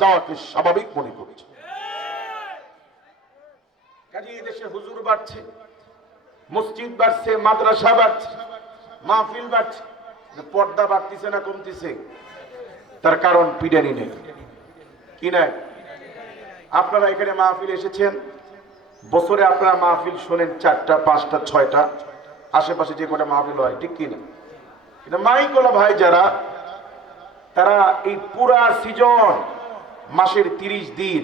যাওয়াকে স্বাভাবিক মনে করছে। কাজে দেশে হুজুর বাড়ছে, মসজিদ বাড়ছে, মাদ্রাসা বাড়ছে, মাহফিল বাড়ছে পর্দা বাড়তিছে না, কমতিছে। তার কারণ পিডানি নেই। কি নাই? আপনারা এখানে মাহফিল এসেছেন, বছরে আপনারা মাহফিল শোনেন চারটা, পাঁচটা, ছয়টা, আশেপাশে যে কটা মাহফিল হয়, ঠিক কি না? কিন্তু মাইকলা ভাই যারা, তারা এই পুরা সিজন মাসের তিরিশ দিন,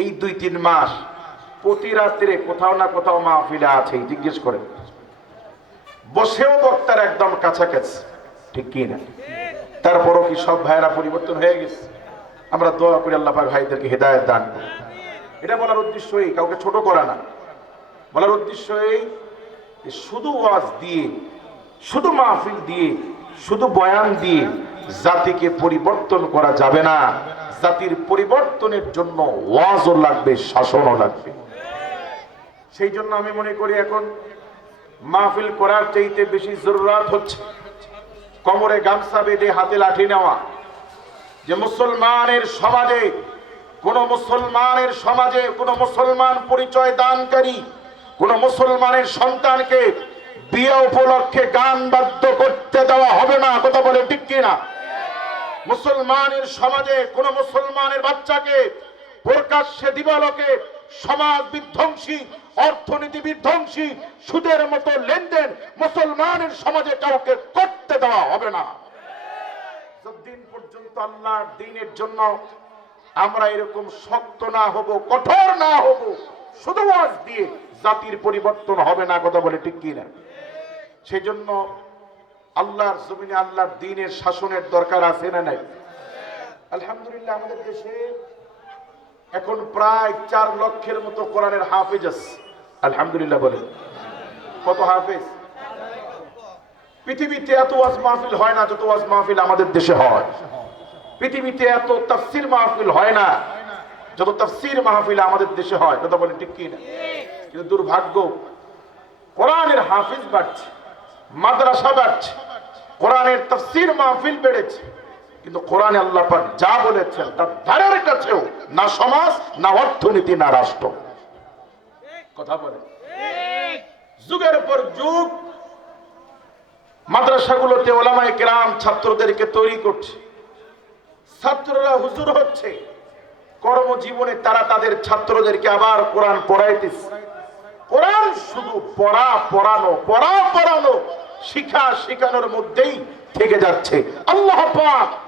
এই দুই তিন মাস প্রতি রাত্রে কোথাও না কোথাও মাহফিলে আছে, জিজ্ঞেস করেন বসেও বক্তার একদম কাছাকাছি, ঠিক কি না? তারপরও কি সব ভাইয়েরা পরিবর্তন হয়ে গেছে? আমরা দোয়া করি আল্লাহ ভাইদেরকে হেদায়ত দান করি এটা বলার উদ্দেশ্য এই, কাউকে ছোট করা না। বলার উদ্দেশ্য এই শুধু ওয়াজ দিয়ে, শুধু মাহফিল দিয়ে, শুধু বয়ান দিয়ে জাতিকে পরিবর্তন করা যাবে না। জাতির পরিবর্তনের জন্য ওয়াজও লাগবে, শাসনও লাগবে। সেই জন্য আমি মনে করি এখন মাহফিল করার চাইতে বেশি জরুরাত হচ্ছে কোমরে গামছা বেঁধে হাতে লাঠি নেওয়া। যে মুসলমানের সমাজে, কোন মুসলমানের সমাজে কোন মুসলমান পরিচয় দানকারী, কোন মুসলমানের সন্তানকে বিয়ে উপলক্ষে গান বাদ্য করতে দেওয়া হবে না, কথা বলে ঠিক কিনা? মুসলমানের সমাজে কোন মুসলমানের বাচ্চাকে প্রকাশ্যে দিবালকে সমাজ বিধ্বংসী, অর্থনীতি বিধ্বংসী, সুদের মতো লেনদেন মুসলমানের সমাজে কাউকে করতে দেওয়া হবে না। যতদিন পর্যন্ত আল্লাহর দিনের জন্য আমরা এরকম শক্ত না হব, কঠোর না হব, শুধু দিয়ে জাতির পরিবর্তন হবে না, কথা বলে ঠিক কি না সেই জন্য আল্লাহর জমিনে আল্লাহর দিনের শাসনের দরকার আছে না নাই? আলহামদুলিল্লাহ আমাদের দেশে এখন প্রায় চার লক্ষের মতো কোরআনের হাফেজ আছে। আলহামদুলিল্লাহ বলে কত হাফেজ? পৃথিবীতে এত ওয়াজ মাহফিল হয় না যত ওয়াজ মাহফিল আমাদের দেশে হয়। পৃথিবীতে এত তাফসির মাহফিল হয় না যত তাফসির মাহফিল আমাদের দেশে হয়। কথা বলেন ঠিক কি না কিন্তু দুর্ভাগ্য, কোরআনের হাফিজ বাড়ছে, মাদ্রাসা বাড়ছে কোরআনের তাফসির মাহফিল বেড়েছে। কিন্তু কোরআনে আল্লাহ পাক যা বলেছেন তার ধারের কাছেও না সমাজ, না অর্থনীতি, না রাষ্ট্র। কথা বলে। যুগের পর যুগ মাদ্রাসাগুলোতে ওলামায়ে কেরাম ছাত্রদেরকে তৈরি করছে। ছাত্ররা হুজুর হচ্ছে। কর্মজীবনে তারা তাদের ছাত্রদেরকে আবার কোরআন পড়াইতেছে। কোরআন শুধু পড়া, পড়ানো পড়া, পড়ানো। শিখা শিখানোর মধ্যেই থেকে যাচ্ছে। আল্লাহ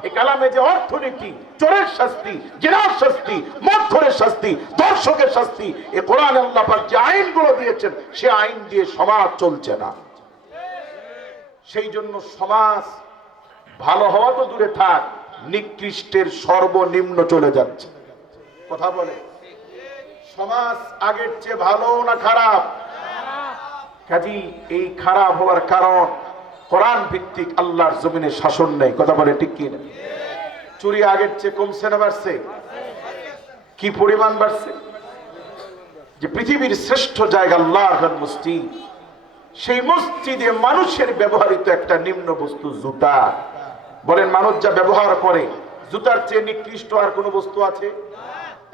এই কালামে যে অর্থনীতি, চোরের শাস্তি, জেনার শাস্তি মক্ষরের শাস্তি, দর্শকের শাস্তি, এ কোরআন আল্লাহ যে আইনগুলো দিয়েছেন, সে আইন দিয়ে সমাজ চলছে না। সেই জন্য সমাজ ভালো হওয়া তো দূরে থাক, নিকৃষ্টের সর্বনিম্ন চলে যাচ্ছে। কথা বলে? সমাজ আগের চেয়ে ভালো না খারাপ? কাজী, এই খারাপ হওয়ার কারণ কোরআন ভিত্তিক আল্লাহর জমিনে শাসন নেই। কথা বলে ঠিক কি না? চুরি আগের চেয়ে কমছে না বাড়ছে? কি পরিমাণ বাড়ছে? যে পৃথিবীর শ্রেষ্ঠ জায়গা আল্লাহর মসজিদ, সেই মসজিদে মানুষের ব্যবহৃত একটা নিম্ন বস্তু জুতা। বলেন, মানুষ যা ব্যবহার করে, জুতার চেয়ে নিকৃষ্ট আর কোনো বস্তু আছে?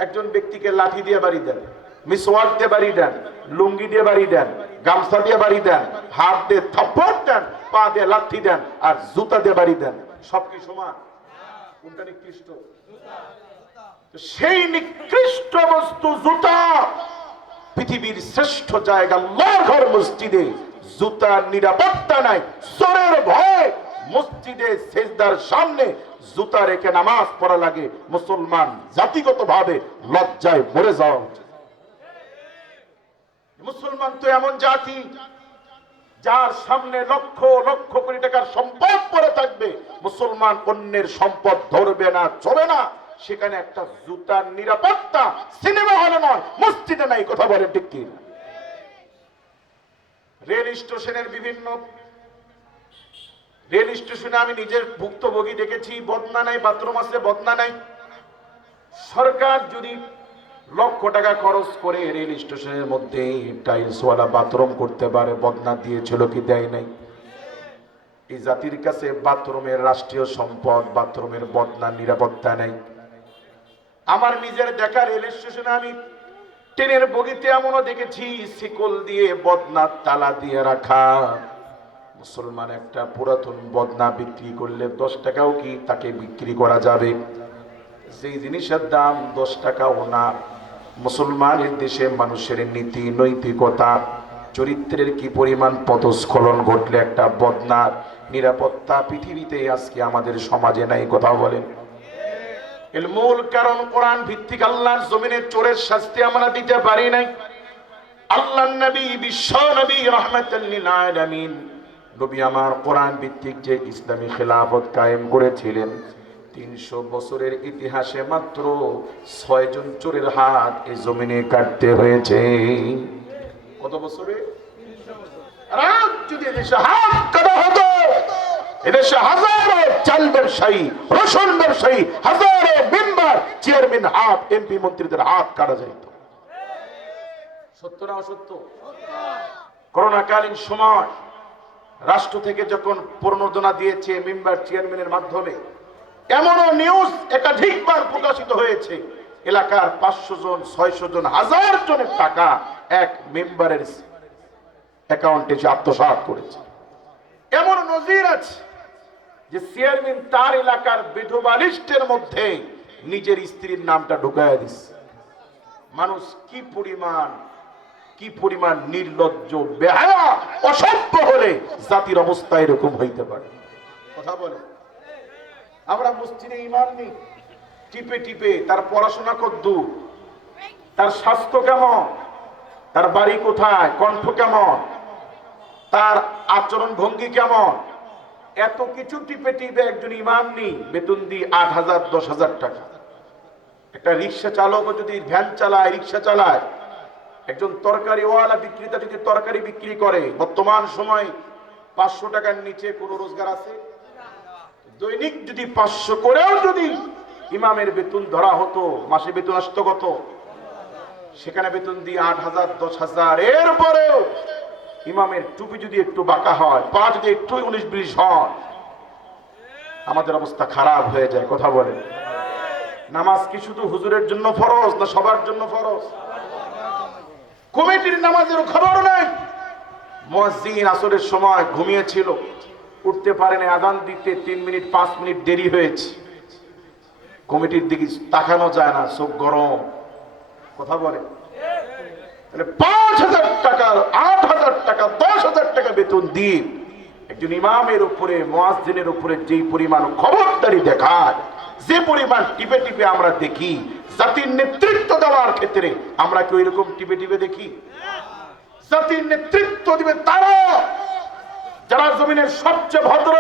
একজন ব্যক্তিকে লাঠি দিয়ে বাড়ি দেন মিসওয়াক দিয়ে বাড়ি দেন, লুঙ্গি দিয়ে বাড়ি দেন গামছা দিয়ে বাড়ি দেন, হাত দিয়ে থাপ্পড় দেন, পা দিয়ে লাঠি দেন আর জুতা দিয়ে বাড়ি দেন। সব কি সমান? কোনটা নিকৃষ্ট? সেই নিকৃষ্ট বস্তু জুতা। পৃথিবীর শ্রেষ্ঠ জায়গা ঘর মসজিদে। জুতার নিরাপত্তা নাই, চোরের ভয় মসজিদে সেজদার সামনে জুতা রেখে নামাজ পড়া লাগে। মুসলমান জাতিগত ভাবে লজ্জায় মরে যাওয়া উচিত। মুসলমান তো এমন জাতি যার সামনে লক্ষ লক্ষ কোটি টাকার সম্পদ পড়ে থাকবে। মুসলমান অন্যের সম্পদ ধরবে না, চলে না। সেখানে একটা জুতার নিরাপত্তা সিনেমা হলে নয়, মসজিদে নাই, কথা বলেন ঠিক কি রেল স্টেশনের বিভিন্ন রেল স্টেশনে আমি নিজের ভুক্তভোগী দেখেছি, বদনা নাই, বাথরুম আছে, বদনা নাই। সরকার যদি লক্ষ টাকা খরচ করে রেল স্টেশনের মধ্যে টাইলসওয়ালা বাথরুম করতে পারে, বদনা দিয়েছিল কি দেয় নাই? এই জাতির কাছে বাথরুমের রাষ্ট্রীয় সম্পদ বাথরুমের বদনা নিরাপত্তা নেই। আমার নিজের দেখা রেল স্টেশনে আমি ট্রেনের বগিতে এমনও দেখেছি, শিকল দিয়ে বদনার তালা দিয়ে রাখা। মুসলমান একটা পুরাতন বদনা বিক্রি করলে দশ টাকাও কি তাকে বিক্রি করা যাবে? সেই জিনিসের দাম দশ টাকাও না মুসলমানের দেশে মানুষের নীতি, নৈতিকতা, চরিত্রের কি পরিমাণ পদস্খলন ঘটলে একটা বদনার নিরাপত্তা পৃথিবীতে আজকে আমাদের সমাজে নাই কথা বলেন। এর মূল কারণ কোরআন ভিত্তিক আল্লাহর জমিনে চোরের শাস্তি আমরা দিতে পারি নাই। আল্লাহ নবী, বিশ্ব নবী রহমতুল্লিল নবী আমার কোরআন ভিত্তিক যে ইসলামী খেলাফত কায়েম করেছিলেন তিনশো বছরের ইতিহাসে মাত্র ছয়জন চোরের হাত এই জমিনে কাটতে হয়েছে। কত বছরে? মেম্বার, চেয়ারম্যান হাত এমপি মন্ত্রীদের হাত কাটা সত্য না করোনাকালীন সময় রাষ্ট্র থেকে যখন প্রণোদনা দিয়েছে মেম্বার, চেয়ারম্যানের মাধ্যমে এমনও নিউজ একাধিকবার প্রকাশিত হয়েছে। এলাকার পাঁচশো জন, ছয়শো জন, হাজার জনের টাকা এক মেম্বারের অ্যাকাউন্টে সে আত্মসাৎ করেছে। এমন নজির আছে যে চেয়ারম্যান তার এলাকার বিধবা লিস্টের মধ্যে নিজের স্ত্রীর নামটা ঢুকাইয়া দিচ্ছে মানুষ কি পরিমাণ কি পরিমাণ নির্লজ্জ, বেহায়া, অসভ্য হলে জাতির অবস্থা এরকম হইতে পারে। কথা বলে আমরা মসজিদে ইমান নেই। টিপে টিপে তার পড়াশোনা কদ্দু। তার স্বাস্থ্য কেমন? তার বাড়ি কোথায়? কণ্ঠ কেমন? তার আচরণ ভঙ্গি কেমন? এত কিছু টিপে টিপে একজন ইমাম নেই। বেতন দিই আট হাজার, দশ হাজার টাকা। একটা রিক্সা চালকও যদি ভ্যান চালায়, রিক্সা চালায়, একজন তরকারিওয়ালা বিক্রেতা যদি তরকারি বিক্রি করে, বর্তমান সময় পাঁচশো টাকার নিচে কোনো রোজগার আছে? দৈনিক যদি পাঁচশো করেও যদি ইমামের বেতন ধরা হতো, মাসে বেতন আসতো কত? সেখানে বেতন দিয়ে আট হাজার, দশ হাজার। এর পরেও ইমামের টুপি যদি একটু বাঁকা হয়, পা যদি একটু উনিশ বিশ হয়, আমাদের অবস্থা খারাপ হয়ে যায়, কথা বলে। নামাজ কি শুধু হুজুরের জন্য ফরজ না সবার জন্য ফরজ? কমিটির নামাজের খবর নাই। মসজিদ আসরের সময় ঘুমিয়েছিল। উঠতে পারেনি আদান দিতে তিন মিনিট, পাঁচ মিনিট দেরি হয়েছে। কমিটির দিকে তাকানো যায় না, চোখ গরম। কথা বলে। তাহলে পাঁচ হাজার টাকা, আট হাজার টাকা, দশ হাজার টাকা বেতন দিয়ে একজন ইমামের উপরে মোয়াজদিনের উপরে যেই পরিমাণ খবরদারি দেখায়, যে পরিমাণ টিপে টিপে আমরা দেখি, জাতির নেতৃত্ব দেওয়ার ক্ষেত্রে আমরা কি ওইরকম টিপে টিপে দেখি? জাতির নেতৃত্ব দিবে তারা যারা জমিনের সবচেয়ে ভদ্র,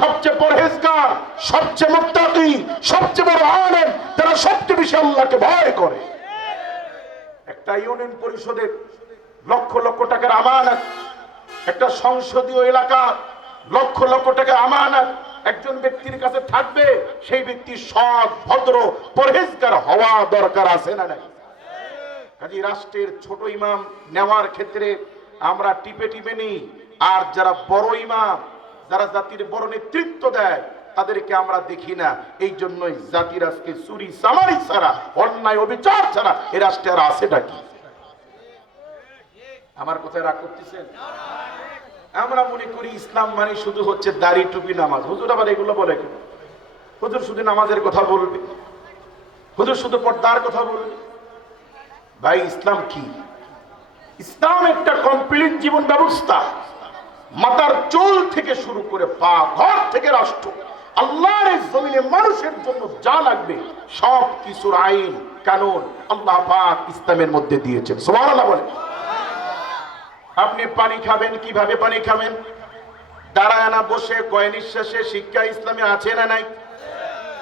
সবচেয়ে পরহেজগার, সবচেয়ে মুক্তাকি সবচেয়ে বড় আলেম, তারা সবচেয়ে বেশি আল্লাহকে ভয় করে। একটা ইউনিয়ন পরিষদের লক্ষ লক্ষ টাকার আমানত, একটা সংসদীয় এলাকা লক্ষ লক্ষ টাকা আমানত, একজন ব্যক্তির কাছে থাকবে, সেই ব্যক্তি সৎ, ভদ্র, পরহেজগার হওয়া দরকার আছে না নাই? কাজে রাষ্ট্রের ছোট ইমাম নেওয়ার ক্ষেত্রে আমরা টিপে টিপে নিই আর যারা বড় ইমাম, যারা জাতির বড় নেতৃত্ব দেয়, তাদেরকে আমরা দেখি না। এই জন্যই জাতির আজকে চুরি সামারি ছাড়া, অন্যায়, অবিচার ছাড়া এ রাষ্ট্রে আর আছেটা কি? আমার কোথায় রাগ করতেছেন? আমরা মনে করি ইসলাম মানে শুধু হচ্ছে দাড়ি টুপি নামাজ। হুজুর আবার এগুলো বলে কেন? হুজুর শুধু নামাজের কথা বলবে? হুজুর শুধু পর্দার কথা বলবে? ভাই, ইসলাম কি? ইসলাম একটা কমপ্লিট জীবন ব্যবস্থা। মাতার চুল থেকে শুরু করে পা, ঘর থেকে রাষ্ট্র। আল্লাহর জমিনে মানুষের জন্য যা লাগবে, সব কিছুর আইন, কানুন আল্লাহ পাক ইসলামের মধ্যে দিয়েছেন। সুবহানাল্লাহ বলে আপনি পানি খাবেন, কীভাবে পানি খাবেন? দাঁড়ায় না বসে, কয় নিঃশ্বাসে শিক্ষা ইসলামে আছে না নাই?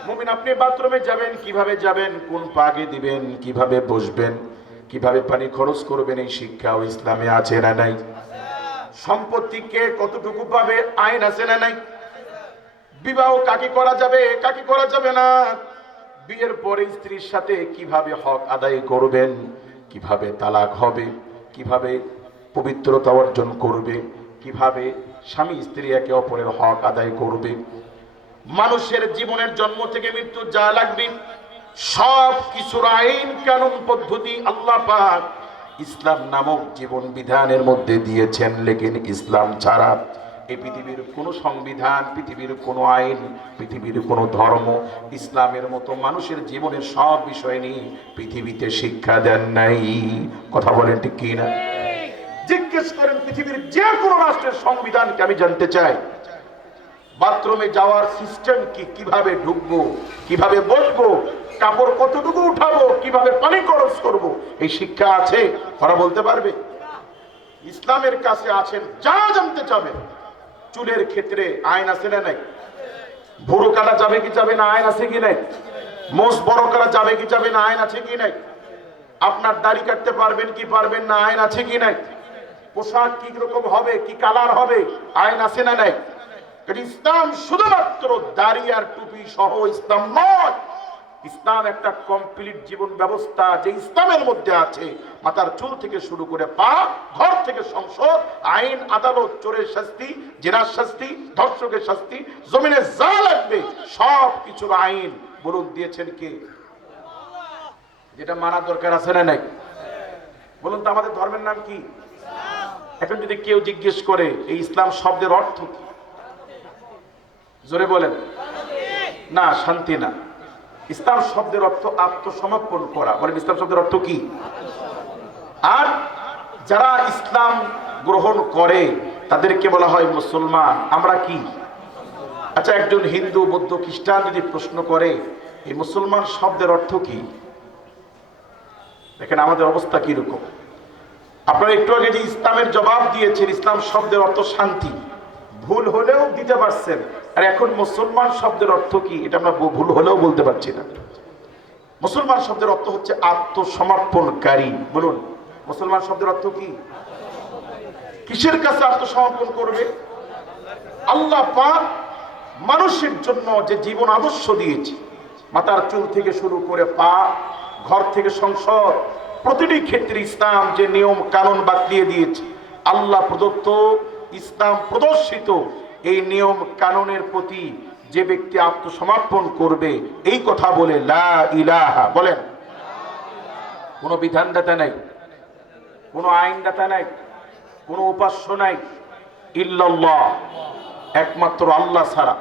মুমিন, আপনি বাথরুমে যাবেন, কীভাবে যাবেন? কোন পাগে দিবেন, কীভাবে বসবেন? কীভাবে পানি খরচ করবেন এই শিক্ষাও ইসলামে আছে না নাই? সম্পত্তিকে কতটুকু পাবে, আইন আছে না নাই? বিবাহ কাকে করা যাবে, কাকে করা যাবে না? বিয়ের পরে স্ত্রীর সাথে কীভাবে হক আদায় করবেন, কীভাবে তালাক হবে, কীভাবে পবিত্রতা অর্জন করবে, কীভাবে স্বামী স্ত্রী একে অপরের হক আদায় করবে? মানুষের জীবনের জন্ম থেকে মৃত্যু যা লাগবে সব কিছুর আইন কানুন পদ্ধতি আল্লাহ পাক ইসলাম নামক জীবন বিধানের মধ্যে দিয়েছেন, লেকিন ইসলাম ছাড়া এই পৃথিবীর কোনো সংবিধান, পৃথিবীর কোনো আইন, পৃথিবীর কোনো ধর্ম, ইসলামের মতো মানুষের জীবনের সব বিষয় নিয়ে পৃথিবীতে শিক্ষা দেন নাই। কথা বলেন ঠিক কি না জিজ্ঞেস করেন, পৃথিবীর যে কোনো রাষ্ট্রের সংবিধানকে আমি জানতে চাই। বাথরুমে যাওয়ার সিস্টেম কি, কীভাবে ঢুকবো, কীভাবে বসবো কাপড় কতটুকু উঠাবো, কীভাবে পানি খরচ করব, এই শিক্ষা আছে? ওরা বলতে পারবে। ইসলামের কাছে আছেন, যা জানতে চাবেন, চুলের ক্ষেত্রে আইন আছে না নাই? ভুরু কাটা যাবে কি যাবে না, আইন আছে কি নাই? মোষ বড় করা যাবে কি যাবে না, আইন আছে কি নাই? আপনার দাড়ি কাটতে পারবেন কি পারবেন না, আইন আছে কি নাই? পোশাক কি রকম হবে, কি কালার হবে, আইন আছে না নাই? ইসলাম শুধুমাত্র দাড়ি আর টুপি সহ ইসলাম নয়। ইসলাম একটা কমপ্লিট জীবন ব্যবস্থা যে ইসলামের মধ্যে আছে। মাথার চুল থেকে শুরু করে পা, ঘর থেকে সংসদ, আইন, আদালত, চোরের শাস্তি, জেনার শাস্তি, ধর্ষকের শাস্তি, জমিনে যা লাগবে, সব কিছুর আইন বলুন দিয়েছেন কে? যেটা মানার দরকার আছে না নাই? বলুন তো আমাদের ধর্মের নাম কি? এখন যদি কেউ জিজ্ঞেস করে, এই ইসলাম শব্দের অর্থ কি? জোরে বলেন। না, শান্তি না। ইসলাম শব্দের অর্থ আত্মসমর্পণ করা। বলেন, ইসলাম শব্দের অর্থ কি? আর যারা ইসলাম গ্রহণ করে, তাদেরকে বলা হয় মুসলমান। আমরা কি? আচ্ছা একজন হিন্দু, বৌদ্ধ, খ্রিস্টান যদি প্রশ্ন করে, এই মুসলমান শব্দের অর্থ কি? দেখেন, আমাদের অবস্থা কীরকম। আপনারা একটু আগে যে ইসলামের জবাব দিয়েছেন, ইসলাম শব্দের অর্থ শান্তি। ভুল হলেও দিতে পারছেন। আর এখন মুসলমান শব্দের অর্থ কি? এটা আমরা ভুল হলেও বলতে পারছি না। মুসলমান শব্দের অর্থ হচ্ছে আত্মসমর্পণকারী। বলুন, মুসলমান শব্দের অর্থ কি? কিসের কাছে আত্মসমর্পণ করবে? আল্লাহ পাক মানুষের জন্য যে জীবন আদর্শ দিয়েছে মাথার চুল থেকে শুরু করে পা, ঘর থেকে সংসদ, প্রতিটি ক্ষেত্রে ইসলাম যে নিয়ম কানুন বাতলিয়ে দিয়েছে, আল্লাহ প্রদত্ত ইসলাম প্রদর্শিত এই নিয়ম কানুনের প্রতি যে ব্যক্তি আত্মসমর্পণ করবে, এই কথা বলে লা ইলাহা, বলেন। কোনো বিধানদাতা নাই, কোনো আইনদাতা নাই, কোনো উপাস্য নাই, ইল্লাল্লাহ, একমাত্র আল্লাহ ছাড়া।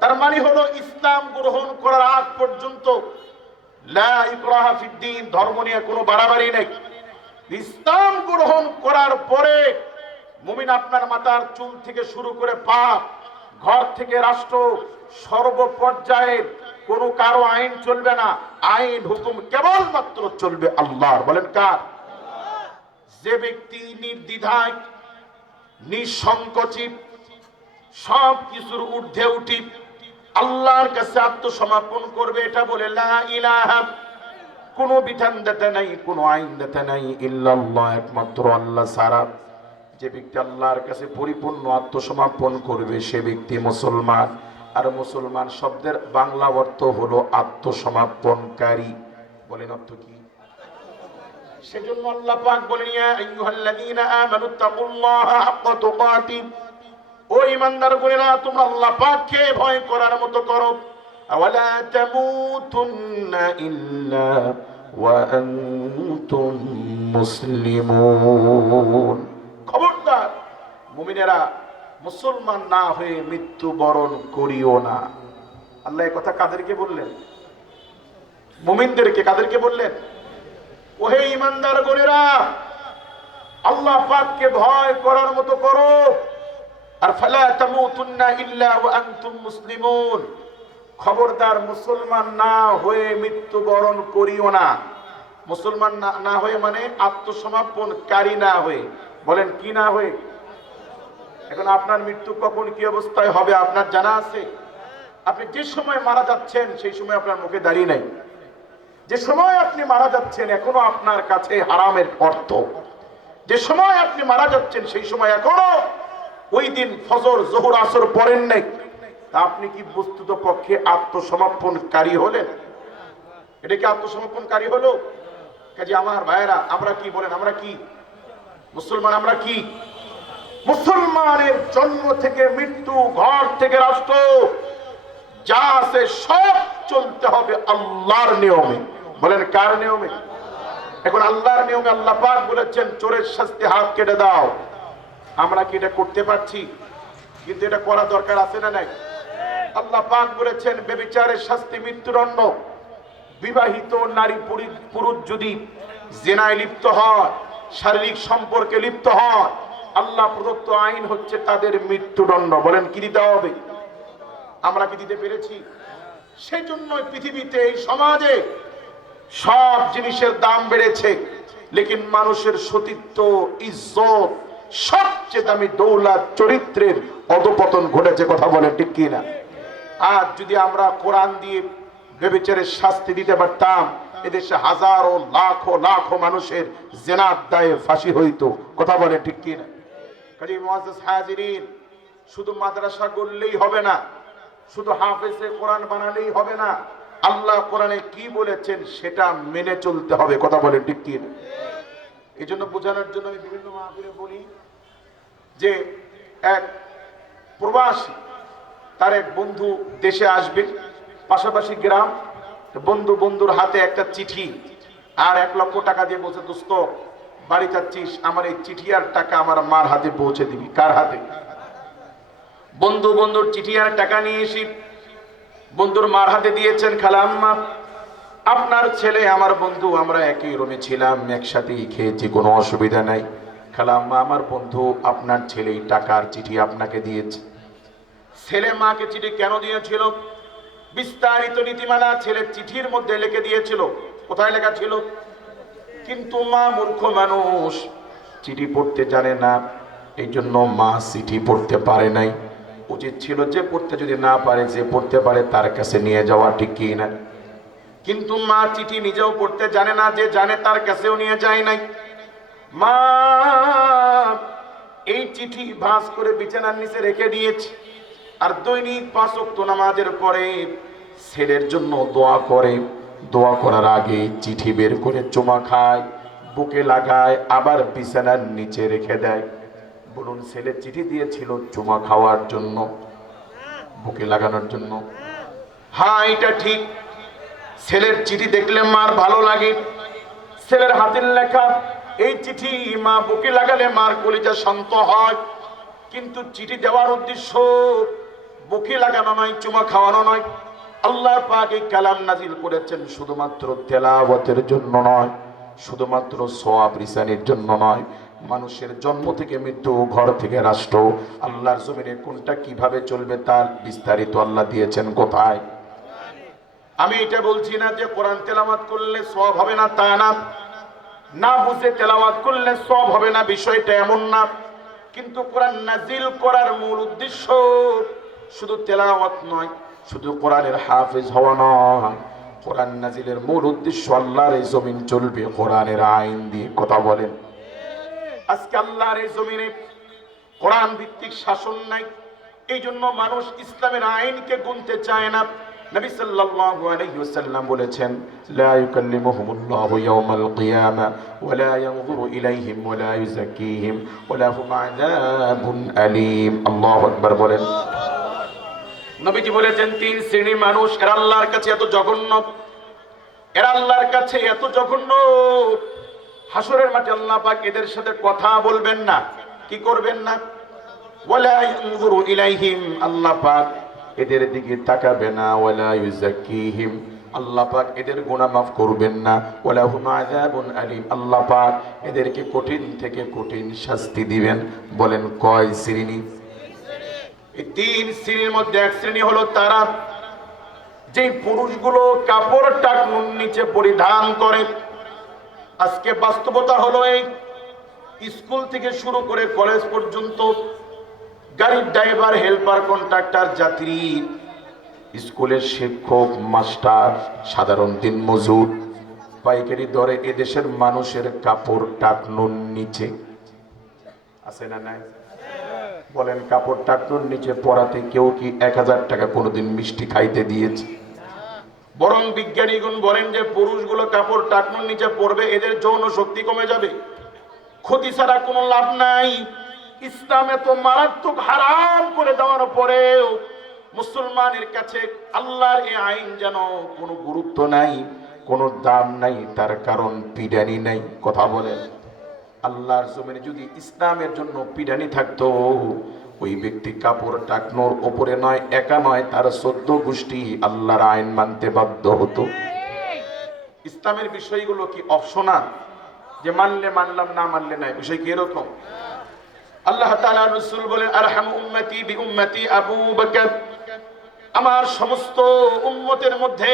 তার মানে হলো ইসলাম গ্রহণ করার আগ পর্যন্ত লা ধর্ম নিয়ে কোনো বাড়াবাড়ি নেই। ইসলাম গ্রহণ করার পরে মুমিন আপনার মাথার চুল থেকে শুরু করে পা ঘর থেকে রাষ্ট্র, সর্বপর্যায়ের কোনো কারও আইন চলবে না। আইন, হুকুম কেবলমাত্র চলবে আল্লাহর। বলেন কার? যে ব্যক্তি নির্দ্বিধায়, নিঃসংকোচিত সব কিছুর ঊর্ধ্বে উঠি, আল্লাহর কাছে আত্মসমর্পণ করবে, এটা বলে, লা কোনো বিধান দাতা নাই, কোনো আইন দাতা নাই, ইল্লাল্লাহ, একমাত্র আল্লাহ সারা যে ব্যক্তি আল্লাহর কাছে পরিপূর্ণ আত্মসমর্পণ করবে, সে ব্যক্তি মুসলমান। আর মুসলমান শব্দের বাংলা অর্থ হলো আত্মসমর্পণকারী। বলেন অর্থ কি? সেজন্য আল্লাহ পাক বলেন, ইয়া আইয়ুহাল্লাযীনা আমানু তাকুল্লাহা হাক্কা তুকাতিহ। ও ইমানদার গুণেরা তোমরা আল্লাহ পাককে ভয় করার মতো করো। আওয়ালা তামুতুন্না ইল্লা ওয়া আনতুম মুসলিমুন। খবরদার। মুমিনেরা, মুসলমান না হয়ে মৃত্যুবরণ করিও না। আল্লাহ কথা কাদেরকে বললেন? মুমিনদেরকে কাদেরকে বললেন? ওহে ইমানদার গরিরা আল্লাহ পাককে ভয় করার মতো করো। আর ফালা তামুতুন্না ইল্লা ওয়া আনতুম মুসলিমুন। খবরদার, মুসলমান না হয়ে মৃত্যুবরণ করিও না। মুসলমান না না হয়ে মানে আত্মসমর্পণকারী না হয়ে। বলেন, কি না হয়ে? এখন আপনার মৃত্যু কখন, কি অবস্থায় হবে, আপনার জানা আছে? আপনি যে সময় মারা যাচ্ছেন, সেই সময় আপনার মুখে দাঁড়িয়ে নাই। যে সময় আপনি মারা যাচ্ছেন, এখনও আপনার কাছে হারামের অর্থ। যে সময় আপনি মারা যাচ্ছেন, সেই সময় এখনও ওই দিন ফজর, জহুর, আসর পড়েন নাই। তা আপনি কি বস্তুত পক্ষে আত্মসমর্পণকারী হলেন? এটা কি আত্মসমর্পণকারী হলো? কাজে আমার ভাইয়েরা, আমরা কি বলেন, আমরা কি মুসলমান আমরা কি? মুসলমানের জন্ম থেকে মৃত্যু, ঘর থেকে রাষ্ট্র, যা আছে সব চলতে হবে আল্লাহর নিয়মে। বলেন, কার নিয়মে? এখন আল্লাহর নিয়মে আল্লাহ পাক বলেছেন, চোরের শাস্তি হাত কেটে দাও। আমরা কি এটা করতে পারছি? কিন্তু এটা করা দরকার আছে না নাই? আল্লাহ পাক বলেছেন, বেবিচারের শাস্তি মৃত্যুদণ্ড বিবাহিত নারী পুরি- পুরুষ যদি জেনায় লিপ্ত হয় শারীরিক সম্পর্কে লিপ্ত হয় আল্লাহ প্রদত্ত আইন হচ্ছে তাদের মৃত্যুদণ্ড। বলেন, কি দিতে হবে? আমরা কি দিতে পেরেছি? সেই জন্য পৃথিবীতে, এই সমাজে সব জিনিসের দাম বেড়েছে। লেকিন মানুষের সতীত্ব, ইজ্জত, সবচেয়ে দামি দৌলত চরিত্রের অধপতন ঘটেছে, কথা বলে ঠিক কিনা? আজ যদি আমরা কোরআন দিয়ে বেবিচারের শাস্তি দিতে পারতাম এদেশে হাজারো লাখো লাখো মানুষের জেনার দায়ে ফাঁসি হইতো। কথা বলে ঠিক কিনা? হাজিরিন, শুধু মাদ্রাসা করলেই হবে না, শুধু হাফেজে কোরআন বানালেই হবে না, আল্লাহ কোরআনে কি বলেছেন সেটা মেনে চলতে হবে। কথা বলেন ঠিক কি না? এই জন্য বোঝানোর জন্য আমি বিভিন্ন মাহফিলে বলি যে, এক প্রবাসী, তার এক বন্ধু দেশে আসবে, পাশাপাশি গ্রাম বন্ধু বন্ধুর হাতে একটা চিঠি, আর এক লক্ষ টাকা দিয়ে বলছে, দোস্ত, বাড়ি যাচ্ছিস, আমার এই চিঠি আর টাকা আমার মার হাতে পৌঁছে দিবি। কার হাতে? বন্ধু বন্ধুর চিঠি আর টাকা নিয়ে এসি বন্ধুর মার হাতে দিয়েছেন খালাম্মা আপনার ছেলে, আমার বন্ধু, আমরা একই রুমে ছিলাম, একসাথেই খেয়েছি, কোনো অসুবিধা নাই। খালাম্মা আমার বন্ধু, আপনার ছেলে টাকার চিঠি আপনাকে দিয়েছে। ছেলে মাকে চিঠি কেন দিয়েছিল? বিস্তারিত নীতিমালা ছেলে চিঠির মধ্যে লিখে দিয়েছিল। কোথায় লেখা ছিল? কিন্তু মা মূর্খ মানুষ, চিঠি পড়তে জানে না এই জন্য মা চিঠি পড়তে পারে নাই। উচিত ছিল যে পড়তে যদি না পারে, যে পড়তে পারে তার কাছে নিয়ে যাওয়া ঠিক কি না? কিন্তু মা চিঠি নিজেও পড়তে জানে না, যে জানে তার কাছেও নিয়ে যায় নাই। মা, এই চিঠি ভাঁজ করে বিছানার নিচে রেখে দিয়েছে। আর দৈনিক পাঁচ নামাজের পরে ছেলের জন্য দোয়া করে। দোয়া করার আগে চিঠি বের করে চুমা খায়, বুকে লাগায়, আবার বিছানার নিচে রেখে দেয়। বলুন, ছেলে চিঠি দিয়েছিল চুমা খাওয়ার জন্য, বুকে লাগানোর জন্য। হ্যাঁ এটা ঠিক। ছেলের চিঠি দেখলে মার ভালো লাগে। ছেলের হাতের লেখা, এই চিঠি মা বুকে লাগালে মার কলিজা শান্ত হয়। কিন্তু চিঠি দেওয়ার উদ্দেশ্য, বুকে লাগানো নয়, চুমা খাওয়ানো নয়। আল্লাহ পাক কালাম নাজিল করেছেন শুধুমাত্র তেলাওয়াতের জন্য নয়, শুধুমাত্র সোয়াব রিসানির জন্য নয়। মানুষের জন্ম থেকে মৃত্যু, ঘর থেকে রাষ্ট্র, আল্লাহর জমিনে কোনটা কীভাবে চলবে তার বিস্তারিত আল্লাহ দিয়েছেন কোথায়? আমি এটা বলছি না যে কোরআন তেলাওয়াত করলে সব হবে না তা না। না বুঝে তেলাওয়াত করলে সব হবে না, বিষয়টা এমন না। কিন্তু কোরআন নাজিল করার মূল উদ্দেশ্য শুধু তেলাওয়াত নয় শুধু কোরআনের হাফেজ হওয়া নয়, কোরআন নাজিলের মূল উদ্দেশ্য আল্লাহর এই জমিন চলবে, কোরআনের আইন দিয়ে কথা বলেন। আজকে আল্লাহর এই জমিনে কোরআন ভিত্তিক শাসন নাই এই জন্য মানুষ ইসলামের আইনকে গুনতে চায় না। নবী সাল্লাল্লাহু আলাইহি ওয়াসাল্লাম বলেছেন, লা ইউকাল্লিমুহুমুল্লাহু ইয়াওমাল কিয়ামা ওয়া লা ইয়ানজুরু ইলাইহিম ওয়া লা ইউযাক্কিহিম ওয়া লাহুম আযাবুন আলীম। আল্লাহু আকবার বলেন। নবীজি বলেছেন, তিন শ্রেণির মানুষ, এরা আল্লাহর কাছে এত জঘন্য। এরা আল্লাহর কাছে এত জঘন্য। হাসরের মাঠে আল্লাহ পাক এদের সাথে কথা বলবেন না। কি করবেন না? ওয়ালা ইয়ানজুরু ইলাইহিম, আল্লাহ পাক এদের দিকে তাকাবে না। ওয়ালা ইউযাক্কিহিম, আল্লাহ পাক এদের গুনাহ মাফ করবেন না। ওয়ালা হুম আযাবুন আলীম, আল্লাহ পাক এদেরকে কঠিন থেকে কঠিন শাস্তি দিবেন। বলেন, কয় শ্রেণি? এই তিন শ্রেণির মধ্যে এক শ্রেণি হলো তারা। যে পুরুষগুলো কাপড় টাকনুন নিচে পরিধান করে। আজকে বাস্তবতা হলো এই স্কুল থেকে শুরু করে কলেজ পর্যন্ত গাড়ির ড্রাইভার, হেল্পার, কন্ট্রাক্টর, যাত্রী, স্কুলের শিক্ষক, মাস্টার, সাধারণ দিন মজুর পাইকারি দরে এদেশের মানুষের কাপড় টাকনুন নিচে। আছে না নাই? বলেন কাপড় টাকনুন নিচে পড়াতে কেউ কি এক হাজার টাকা কোনোদিন মিষ্টি খাইতে দিয়েছে? বরং বিজ্ঞানীগণ বলেন যে, পুরুষগুলো কাপড় টাকনুন নিচে পড়বে এদের যৌন শক্তি কমে যাবে। ক্ষতি ছাড়া কোনো লাভ নাই। ইসলাম এত মারাত্মক হারাম করে দেওয়ার পরেও মুসলমানের কাছে আল্লাহর এই আইন যেন কোনো গুরুত্ব নাই, কোনো দাম নাই, তার কারণ পিডানি নাই, কথা বলেন। আল্লাহর জমিনে যদি ইসলামের জন্য পিডানি থাকতো, ওই ব্যক্তি কাপড় টাকনোর ওপরে নয়, একা নয়, তার সদ্য গোষ্ঠী আল্লাহর আইন মানতে বাধ্য হতো। ইসলামের বিষয়গুলো কি অপশনাল যে মানলে মানলাম, না মানলে নাই, বিষয় কি এরকম? আল্লাহ তাআলা রাসূল বলেন, আরহাম উম্মতি বি উম্মতি আবু বকর। আমার সমস্ত উম্মতের মধ্যে